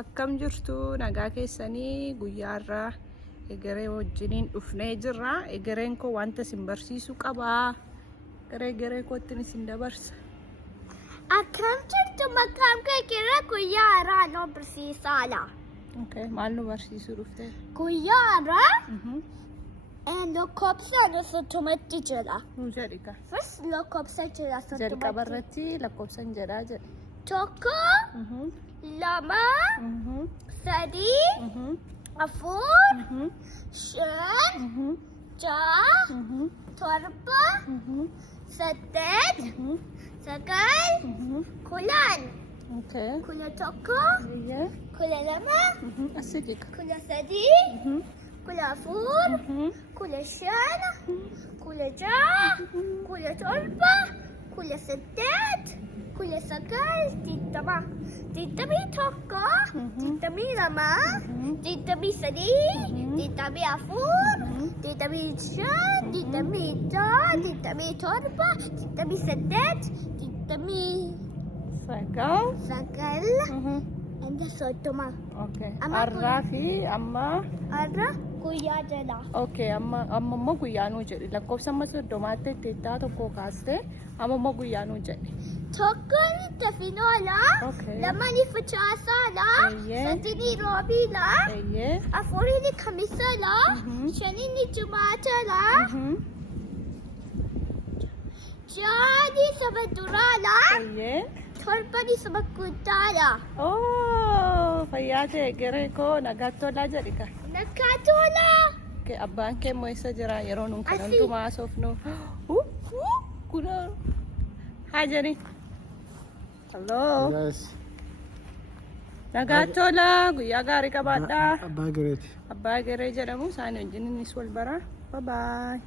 Akkam jirtu nagaa keessanii guyyaa irraa egeree wajjiniin dhufnee jirra. Egereen koo wanta isin barsiisuu qabaa. Egeree kootti isin dabarsa. Akkam jirtu maqaan kee egeree guyyaa irraa nu barsiisaadha. Okay, maal nu barsiisuu dhufte? Guyyaa irraa lakkoofsa soddomatti jira. Nu jedhika. First lakkoofsa jira soddomatti. Jalqaba irratti lakkoofsan jedhaa jedhe. Tokko, lama, sadii, afur, shan, ja'a, torba, saddeet, sagal, kudhan. Okay. Kudha tokko, Yeah. kudha lama, Asidika. kudha sadii, kudha afur, kudha shan, kudha ja'a, kudha torba, kudha saddeet, kudha sagal, digdama. Digdamii tokko, digdamii lama, digdamii sadii, digdamii afur, digdamii shan, digdamii ja'a, digdamii torba, digdamii saddeet, digdamii Sagal. sagal, hanga soddoma. Okay. Amma Arraa fi amma. Har'a guyyaa jala. Okay, amma immoo guyyaa nuu jedhe. Lakkoofsa amma soddomaatti itti tokko kaaste amma immoo guyyaa nuu jedhe. Tokkoon tafinoola, Okay. lamani facaasaadha, Eeyyee. sadini roobiidha, Eeyyee. afurini kamisaadha, shanini jumaataadha, ja'ani saba duraadha, Eeyyee. torbani saba guddaadha. Oh, fayyaa ta'e egeree koo nagaatti tolaa jedhika. Nakkaatola. Okay, abbaan kee immoo eessa jira yeroo nuun kan Asii. hundumaa haasofnu. Kuna. Haa jedhi. Halloo. Yes. Nagaatti tolaa guyyaa gaarii qabaadhaa. Abbaa Gireeti. Abbaa Geree jedhamu isaan wajjin innis wal bara. Bye bye.